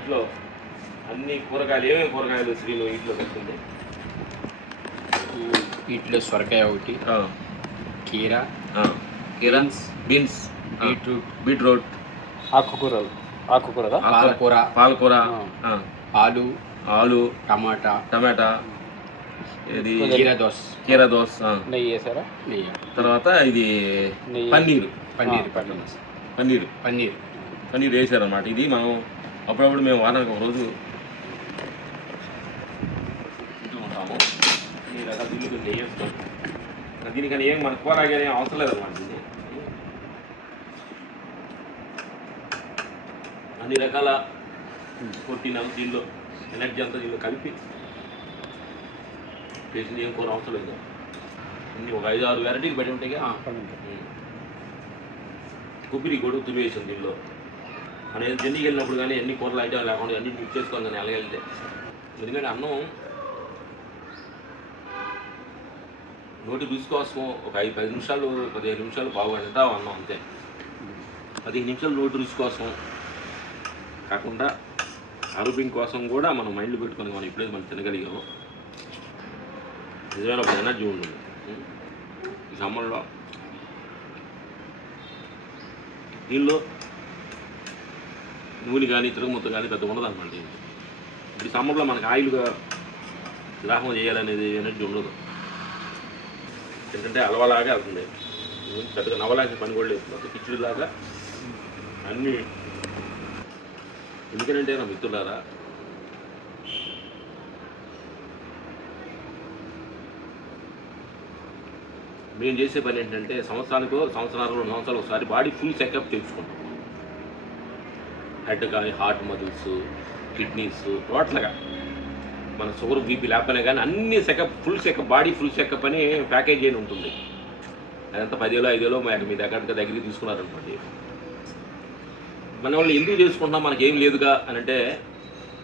ఇంట్లో అన్ని కూరగాయలు ఏమేమి కూరగాయలు శ్రీను ఇంట్లో పెట్టుకుంది? వీటిలో సొరకాయ ఒకటి, కీరా, బీన్స్, బీట్రూట్, ఆకుకూర, పాలకూర, ఆలు, టమాటా, ఇది కీరా దోస, నెయ్యి వేసారా? తర్వాత ఇది పన్నీర్ వేసారన్నమాట. ఇది మనం అప్పుడప్పుడు మేము వారానికి ఒక రోజు ఇంట్లో ఉంటాము. ఈ రకాల దీన్ని కొంచెం వేస్తాం. దీనికని ఏం మన కూర కానీ అవసరం లేదన్నమాట. ఇది అన్ని రకాల ప్రోటీన్ దీనిలో ఎనర్జీ అంతా దీనిలో కలిపి చేసింది. ఏం కూర అవసరం లేదు. అన్ని ఒక 5-6 వెరైటీలు బట్టి ఉంటాయి. కొబ్బరి కూడా తుమ్మేసింది దీనిలో. అనేది జల్లికి వెళ్ళినప్పుడు కానీ అన్ని కూరలు ఐటమ్ లేకుండా అన్ని మిక్స్ చేసుకోవాలి కానీ అలాగెళ్తే. ఎందుకంటే అన్నం నోటి రుచి కోసం ఒక 5-10 నిమిషాలు 15 నిమిషాలు బాగుంట అన్నం అంతే. 15 నిమిషాలు నోటి రుచి కోసం కాకుండా ఆరోగ్యం కోసం కూడా మనం మైండ్లో పెట్టుకొని మనం ఎప్పుడైతే మనం తినగలిగామో నిజమైన ఒక ఎనర్జీ ఉంటుంది. ఈ సమ్మర్లో దీనిలో నూనె కానీ తిరుగుమూత కానీ పెద్ద ఉండదు అనమాట. ఇప్పుడు ఈ సమ్మర్లో మనకి ఆయిల్గా గ్రాహం చేయాలనేది ఎనర్జీ ఉండదు. ఎందుకంటే అలవలాగా అవుతుంది. పెద్దగా నవ్వలాంటి పని కూడా లేదు. మొత్తం కిచిడిలాగా అన్నీ. ఎందుకంటే నా మిత్రులారా, మేము చేసే పని ఏంటంటే సంవత్సరానికి 2 సంవత్సరాలు ఒకసారి బాడీ ఫుల్ చెకప్ చేసుకుంటాం. హెడ్ కానీ హార్ట్ మజిల్స్, కిడ్నీస్, టోటల్గా మన షుగర్ బీపీ లేకపోయినా కానీ అన్ని చెకప్, బాడీ ఫుల్ చెకప్ అని ప్యాకేజ్ అని ఉంటుంది. అదంతా 10,000-5,000 మీ దగ్గరికి తీసుకున్నారనుకోండి. మన వాళ్ళు ఎందుకు చేసుకుంటున్నాం, మనకేం లేదుగా అని అంటే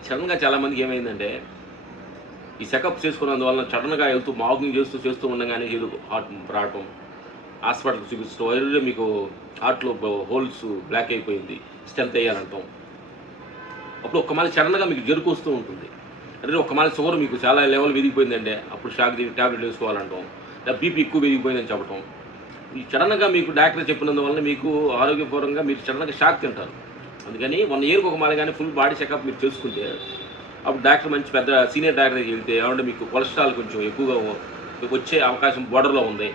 సడన్గా చాలామందికి ఏమైందంటే ఈ చెకప్ చేసుకున్నందువల్ల సడన్గా వెళ్తూ వాకింగ్ చేస్తూ ఉండగానే ఏదో హార్ట్ రావటం, హాస్పిటల్కి చూపించడం, వైద్యులు మీకు హార్ట్లో హోల్స్ బ్లాక్ అయిపోయింది, స్టెంత్ వేయాలంటాం. అప్పుడు ఒక్క మాలి సడన్గా మీకు జరుకు వస్తూ ఉంటుంది. అంటే ఒక్క మాలి షుగర్ మీకు చాలా లెవెల్ వెదిగిపోయిందంటే అప్పుడు ట్యాబ్లెట్ వేసుకోవాలంటాం. లేదా బీపీ ఎక్కువ వెదిగిపోయిందని చెప్పడం. ఈ సడన్గా మీకు డాక్టర్ చెప్పినందువల్ల మీకు ఆరోగ్యపరంగా మీరు సడన్గా షాక్ తింటారు. అందుకని 1 ఇయర్కి ఒక మాలి కానీ ఫుల్ బాడీ చెకప్ మీరు చేసుకుంటే అప్పుడు డాక్టర్ మంచి పెద్ద సీనియర్ డాక్టర్ దగ్గరికి వెళ్తే ఏమంటే మీకు కొలెస్ట్రాల్ కొంచెం ఎక్కువగా వచ్చే అవకాశం బోర్డర్లో ఉంది,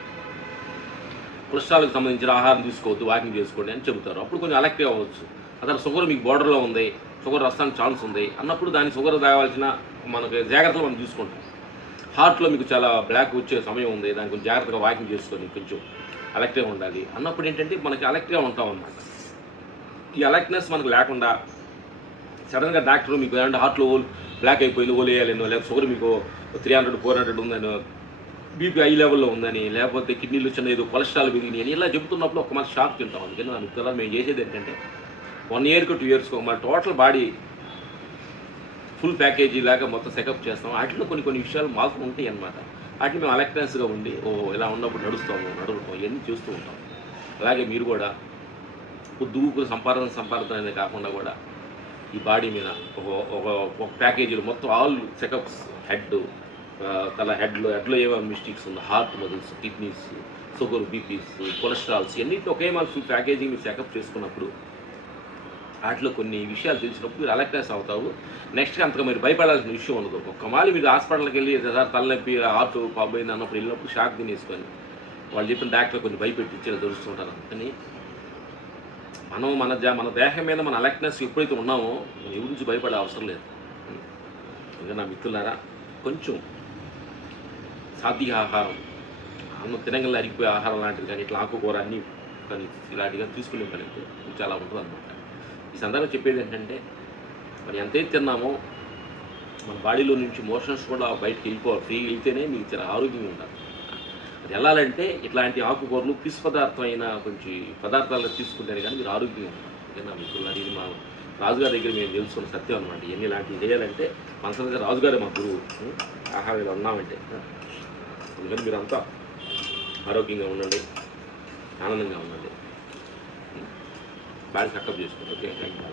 కొలెస్ట్రాల్కి సంబంధించిన ఆహారం తీసుకోవద్దు, వాకింగ్ చేసుకోండి అని చెబుతారు. అప్పుడు కొంచెం అలెక్టివ్ అవ్వచ్చు. అతను షుగర్ మీకు బోర్డర్లో ఉంది, షుగర్ వస్తానికి ఛాన్స్ ఉంది అన్నప్పుడు దాని షుగర్ తాగాల్సిన మనకు జాగ్రత్తలు మనం తీసుకుంటాం. హార్ట్లో మీకు చాలా బ్లాక్ వచ్చే సమయం ఉంది, దానికి కొంచెం జాగ్రత్తగా వాకింగ్ చేసుకొని కొంచెం అలెక్టివ్గా ఉండాలి అన్నప్పుడు ఏంటంటే మనకి అలెక్టివ్గా ఉంటాం అన్నమాట. ఈ అలెక్ట్నెస్ మనకు లేకుండా సడన్గా డాక్టర్ మీకు ఏమంటే హార్ట్లో బ్లాక్ అయిపోయింది, వేయాలనో, లేకపోతే షుగర్ మీకు 300-400 ఉందని, బీపీ హై లెవెల్లో ఉందని, లేకపోతే కిడ్నీలో చిన్న ఏదో కొలెస్ట్రాల్ పెరిగినాయి అని ఇలా చెబుతున్నప్పుడు ఒక మంచి షాక్ తింటాం. అందుకని దాని తర్వాత మేము చేసేది ఏంటంటే 1 ఇయర్కి 2 ఇయర్స్కి ఒక టోటల్ బాడీ ఫుల్ ప్యాకేజీ లాగా మొత్తం చెకప్ చేస్తాం. వాటిలో కొన్ని విషయాలు మాకు ఉంటాయి అన్నమాట. వాటిని మేము అలెక్టెన్స్గా ఉండి ఇలా ఉన్నప్పుడు నడుపుతాం ఇవన్నీ చూస్తూ ఉంటాం. అలాగే మీరు కూడా పొద్దుగుకులు సంపాదన అనేది కాకుండా కూడా ఈ బాడీ మీద ఒక ప్యాకేజీలు మొత్తం ఆల్ చెకప్స్, హెడ్లో ఏమైనా మిస్టేక్స్ ఉంది, heart muscles, kidneys, sugar, BPs, cholesterols ఇవన్నింటి ఒకే ఫుల్ ప్యాకేజీ మీరు చెకప్ చేసుకున్నప్పుడు వాటిలో కొన్ని విషయాలు తెలిసినప్పుడు మీరు అలర్ట్నెస్ అవుతావు. నెక్స్ట్గా అంతగా మీరు భయపడాల్సిన విషయం ఉండదు. ఒక్కమాలి మీరు హాస్పిటల్కి వెళ్ళి తలనొప్పి, హార్ట్ పాపోయింది అన్నప్పుడు వెళ్ళినప్పుడు షాక్ తినేసుకొని వాళ్ళు చెప్పిన డాక్టర్ కొన్ని భయపెట్టి ఇచ్చేలా తెలుస్తుంటారు. అందుకని మనం మన దేహం మీద మన అలర్ట్నెస్ ఎప్పుడైతే ఉన్నామో మనం ఎవరి నుంచి భయపడే అవసరం లేదు. ఇంకా నా మిత్రులారా, కొంచెం సాత్విక ఆహారం, అన్నం తినగల అరిగిపోయే ఆహారం లాంటిది కానీ ఇట్లా ఆకుకూర అన్నీ కానీ ఇలాంటిగా తీసుకునే పని అయితే చాలా ఉంటుంది అనమాట. ఈ సందర్భం చెప్పేది ఏంటంటే మనం ఎంతైతే తిన్నామో మన బాడీలో నుంచి మోషన్స్ కూడా బయటకు వెళ్ళిపోవాలి. ఫ్రీగా వెళ్తేనే మీకు చాలా ఆరోగ్యంగా ఉండాలి. అది వెళ్ళాలంటే ఇట్లాంటి ఆకుకూరలు, పిస్ పదార్థమైన కొంచెం పదార్థాలు తీసుకుంటేనే కానీ మీరు ఆరోగ్యంగా ఉంటారు. ఓకేనా మిత్రులారా, ఇది మా రాజుగారి దగ్గర మేము తెలుసుకున్న సత్యం అనమాట. ఇవన్నీ ఇలాంటివి చేయాలంటే మనసరిగా రాజుగారే మా గురువు. ఆహారం ఇలా ఉన్నామంటే అందుకని మీరంతా ఆరోగ్యంగా ఉండండి, ఆనందంగా ఉండండి, బాడీ చెకప్ చేసుకోండి. Okay, thank you.